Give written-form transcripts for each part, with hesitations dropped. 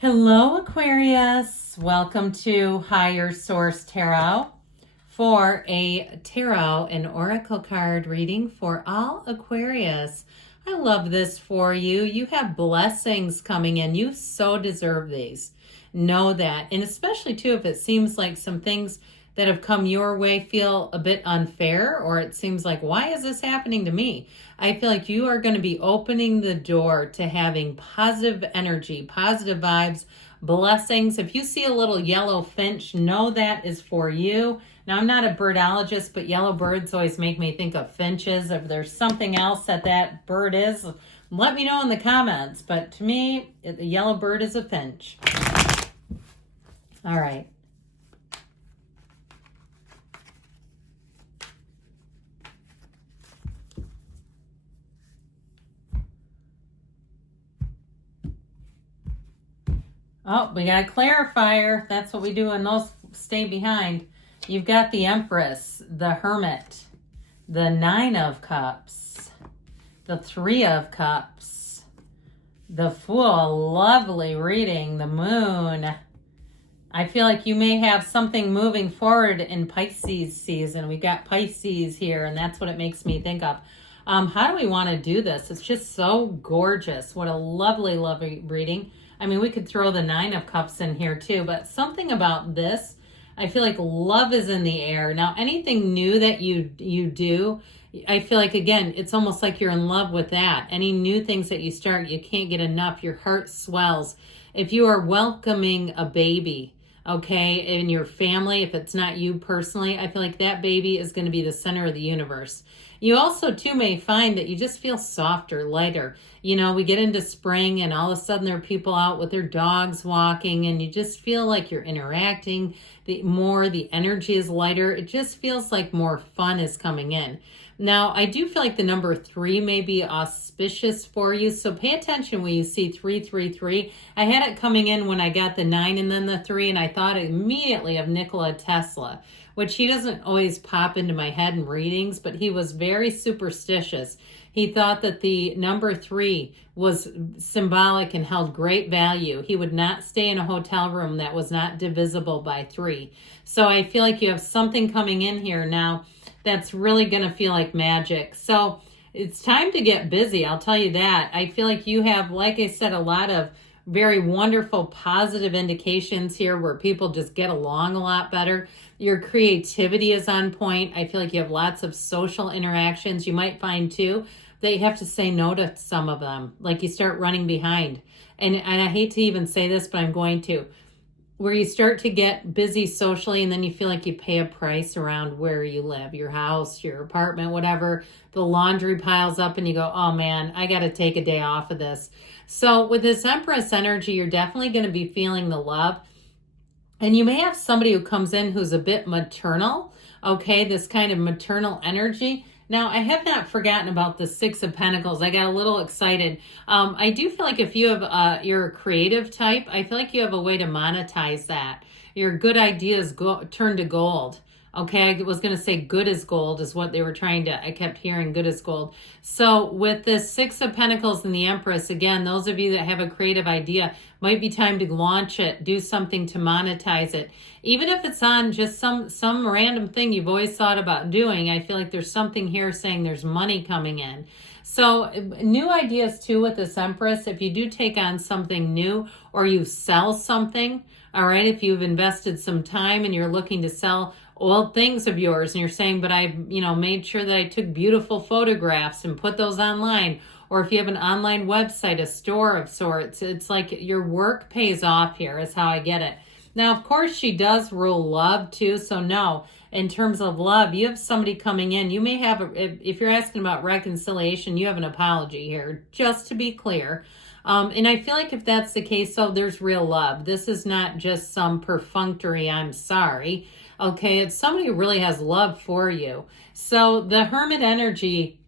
Hello, Aquarius. Welcome to Higher Source Tarot for a tarot and oracle card reading for all Aquarius. I love this for you. You have blessings coming in. You so deserve these. Know that. And especially, too, if it seems like some things that have come your way feel a bit unfair, or it seems like, why is this happening to me? I feel like you are going to be opening the door to having positive energy, positive vibes, blessings. If you see a little yellow finch, know that is for you. Now, I'm not a birdologist, but yellow birds always make me think of finches. If there's something else that bird is, let me know in the comments. But to me, the yellow bird is a finch. All right. Oh, we got a clarifier. That's what we do when those stay behind. You've got the Empress, the Hermit, the Nine of Cups, the Three of Cups, the Fool. Lovely reading. The Moon. I feel like you may have something moving forward in Pisces season. We've got Pisces here, and that's what it makes me think of. How do we want to do this? It's just so gorgeous. What a lovely, lovely reading. I mean, we could throw the Nine of Cups in here too, but something about this, I feel like love is in the air. Now, anything new that you do, I feel like, again, it's almost like you're in love with that. Any new things that you start, you can't get enough. Your heart swells. If you are welcoming a baby, okay, in your family, if it's not you personally, I feel like that baby is going to be the center of the universe. You also, too, may find that you just feel softer, lighter. You know, we get into spring and all of a sudden there are people out with their dogs walking and you just feel like you're interacting. The energy is lighter. It just feels like more fun is coming in. Now, I do feel like the number 3 may be auspicious for you, so pay attention when you see 333. I had it coming in when I got the 9 and then the 3, and I thought immediately of Nikola Tesla, which he doesn't always pop into my head in readings, but he was very superstitious. He thought that the number 3 was symbolic and held great value. He would not stay in a hotel room that was not divisible by 3. So I feel like you have something coming in here now that's really going to feel like magic. So it's time to get busy. I'll tell you that. I feel like you have, like I said, a lot of very wonderful positive indications here where people just get along a lot better. Your creativity is on point. I feel like you have lots of social interactions. You might find too that you have to say no to some of them. Like you start running behind. And I hate to even say this, but I'm going to. Where you start to get busy socially and then you feel like you pay a price around where you live, your house, your apartment, whatever. The laundry piles up and you go, oh man, I got to take a day off of this. So with this Empress energy, you're definitely going to be feeling the love. And you may have somebody who comes in who's a bit maternal, okay, this kind of maternal energy. Now, I have not forgotten about the Six of Pentacles. I got a little excited. I do feel like if you have, you're a creative type, I feel like you have a way to monetize that. Your good ideas turn to gold. Okay, I was going to say good as gold is what they were trying to, I kept hearing good as gold. So with this Six of Pentacles and the Empress, again, those of you that have a creative idea, might be time to launch it, do something to monetize it. Even if it's on just some random thing you've always thought about doing, I feel like there's something here saying there's money coming in. So new ideas too with this Empress, if you do take on something new or you sell something, all right, if you've invested some time and you're looking to sell old things of yours and you're saying, but I, made sure that I took beautiful photographs and put those online. Or if you have an online website, a store of sorts, it's like your work pays off here is how I get it. Now, of course, she does rule love too. So no, in terms of love, you have somebody coming in. You may have, if you're asking about reconciliation, you have an apology here, just to be clear. And I feel like if that's the case, so there's real love. This is not just some perfunctory, I'm sorry. Okay, it's somebody who really has love for you. So the Hermit energy,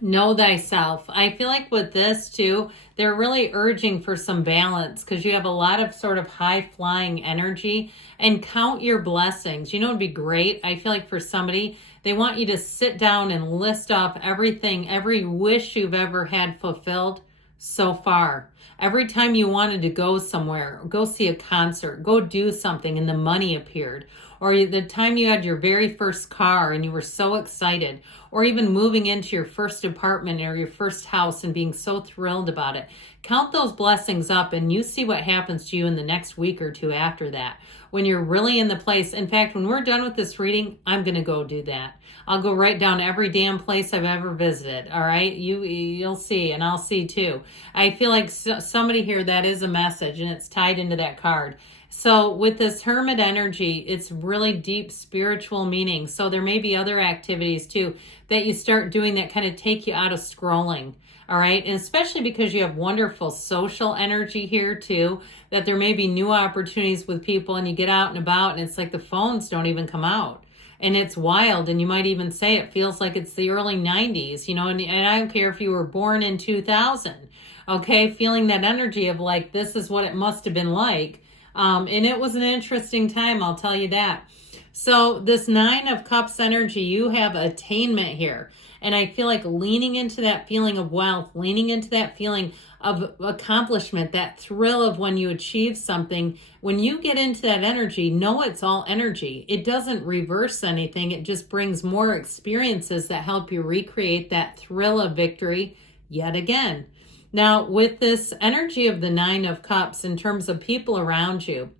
know thyself. I feel like with this too, they're really urging for some balance because you have a lot of sort of high flying energy, and count your blessings. You know, it'd be great. I feel like for somebody, they want you to sit down and list off everything, every wish you've ever had fulfilled. so far. Every time you wanted to go somewhere, go see a concert, go do something, and the money appeared. Or the time you had your very first car and you were so excited. Or even moving into your first apartment or your first house and being so thrilled about it. Count those blessings up and you see what happens to you in the next week or two after that. When you're really in the place. In fact, when we're done with this reading, I'm going to go do that. I'll go right down every damn place I've ever visited. All right. You'll see, and I'll see too. I feel like somebody here, that is a message, and it's tied into that card. So with this Hermit energy, it's really deep spiritual meaning. So there may be other activities too that you start doing that kind of take you out of scrolling. All right. And especially because you have wonderful social energy here too, that there may be new opportunities with people and you get out and about and it's like the phones don't even come out. And it's wild. And you might even say it feels like it's the early 90s, you know, and I don't care if you were born in 2000. Okay. Feeling that energy of like, this is what it must have been like. And it was an interesting time, I'll tell you that. So this 9 of Cups energy, you have attainment here. And I feel like leaning into that feeling of wealth, leaning into that feeling of accomplishment, that thrill of when you achieve something. When you get into that energy, know it's all energy. It doesn't reverse anything. It just brings more experiences that help you recreate that thrill of victory yet again. Now, with this energy of the 9 of Cups in terms of people around you,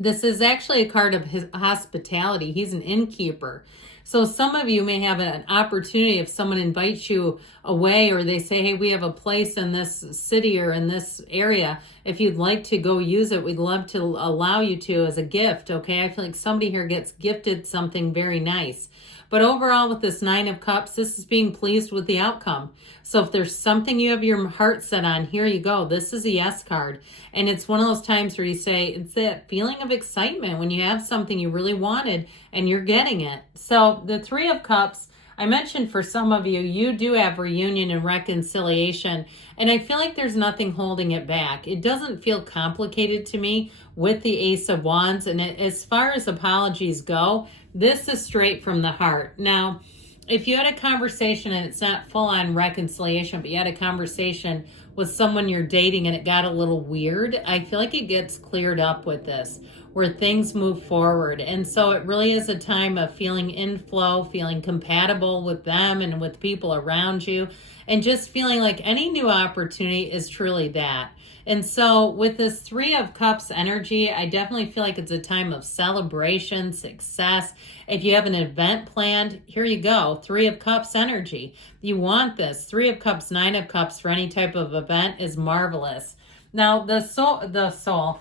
this is actually a card of his hospitality. He's an innkeeper. So some of you may have an opportunity if someone invites you away or they say, hey, we have a place in this city or in this area. If you'd like to go use it, we'd love to allow you to as a gift. Okay, I feel like somebody here gets gifted something very nice. But overall with this 9 of Cups, this is being pleased with the outcome. So if there's something you have your heart set on, here you go. This is a yes card. And it's one of those times where you say, it's that feeling of excitement when you have something you really wanted and you're getting it. So the 3 of Cups, I mentioned for some of you, you do have reunion and reconciliation. And I feel like there's nothing holding it back. It doesn't feel complicated to me with the Ace of Wands. And as far as apologies go, this is straight from the heart. Now, if you had a conversation and it's not full on reconciliation, but you had a conversation with someone you're dating and it got a little weird, I feel like it gets cleared up with this, where things move forward. And so it really is a time of feeling in flow, feeling compatible with them and with people around you, and just feeling like any new opportunity is truly that. And so with this 3 of Cups energy, I definitely feel like it's a time of celebration, success. If you have an event planned, here you go, 3 of Cups energy. You want this. 3 of Cups, 9 of Cups for any type of event is marvelous. Now, the soul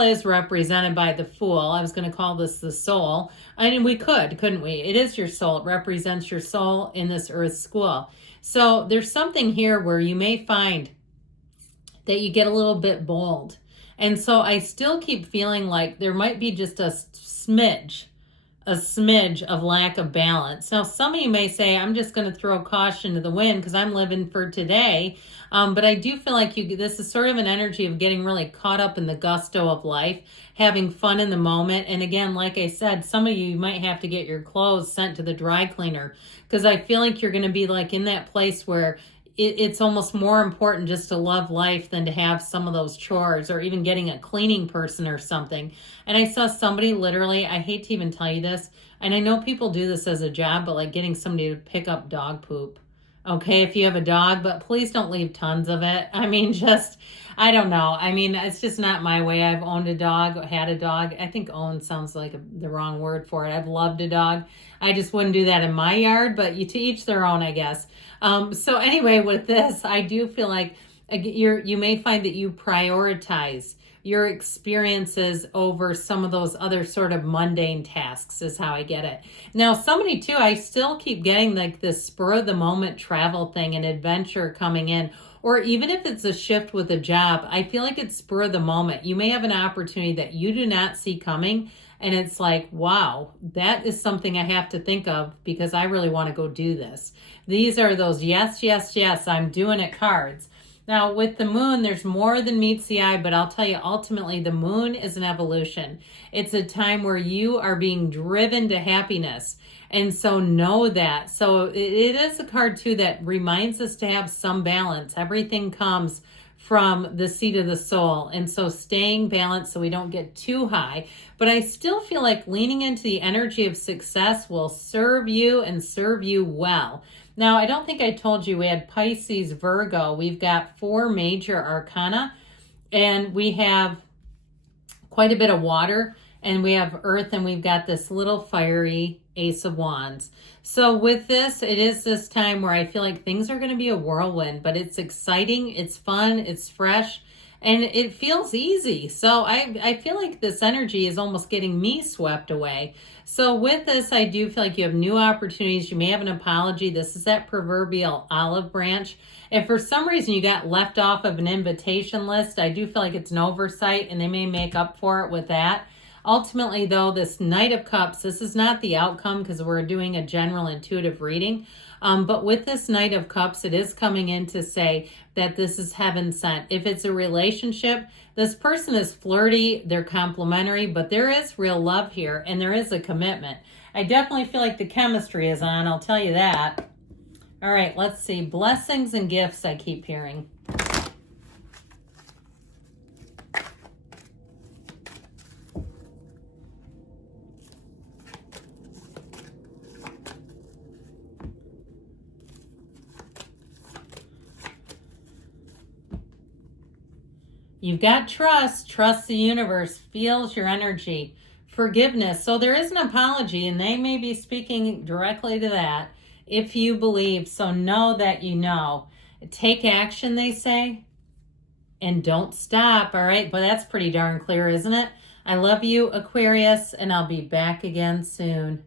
is represented by the Fool. I was going to call this the soul. I mean, we couldn't we? It is your soul. It represents your soul in this earth school. So there's something here where you may find that you get a little bit bold. And so I still keep feeling like there might be just a smidge of lack of balance. Now, some of you may say, I'm just going to throw caution to the wind because I'm living for today. But I do feel like this is sort of an energy of getting really caught up in the gusto of life, having fun in the moment. And again, like I said, some of you might have to get your clothes sent to the dry cleaner because I feel like you're going to be like in that place where it's almost more important just to love life than to have some of those chores or even getting a cleaning person or something. And I saw somebody literally, I hate to even tell you this, and I know people do this as a job, but like getting somebody to pick up dog poop. Okay, if you have a dog, but please don't leave tons of it. I mean, I don't know. I mean, it's just not my way. I've owned a dog, had a dog. I think own sounds like the wrong word for it. I've loved a dog. I just wouldn't do that in my yard, but to each their own, I guess. So anyway, with this, I do feel like you may find that you prioritize your experiences over some of those other sort of mundane tasks is how I get it. Now, somebody too, I still keep getting like this spur of the moment travel thing and adventure coming in, or even if it's a shift with a job, I feel like it's spur of the moment. You may have an opportunity that you do not see coming. And it's like, wow, that is something I have to think of because I really want to go do this. These are those yes, yes, yes, I'm doing it cards. Now, with the moon, there's more than meets the eye, but I'll tell you, ultimately, the moon is an evolution. It's a time where you are being driven to happiness. And so know that. So it is a card too that reminds us to have some balance. Everything comes from the seat of the soul. And so staying balanced so we don't get too high. But I still feel like leaning into the energy of success will serve you and serve you well. Now, I don't think I told you we had Pisces, Virgo. We've got 4 major arcana, and we have quite a bit of water, and we have earth, and we've got this little fiery Ace of Wands. So with this, it is this time where I feel like things are going to be a whirlwind, but it's exciting, it's fun, it's fresh, and it feels easy. So I feel like this energy is almost getting me swept away. So with this, I do feel like you have new opportunities. You may have an apology. This is that proverbial olive branch. If for some reason you got left off of an invitation list, I do feel like it's an oversight, and they may make up for it with that. Ultimately, though, this Knight of Cups, this is not the outcome because we're doing a general intuitive reading. But with this Knight of Cups, it is coming in to say that this is heaven sent. If it's a relationship, this person is flirty, they're complimentary, but there is real love here, and there is a commitment. I definitely feel like the chemistry is on, I'll tell you that. All right, let's see. Blessings and gifts, I keep hearing. You've got trust. Trust the universe. Feels your energy. Forgiveness. So there is an apology, and they may be speaking directly to that if you believe. So know that you know. Take action, they say, and don't stop. All right. But that's pretty darn clear, isn't it? I love you, Aquarius, and I'll be back again soon.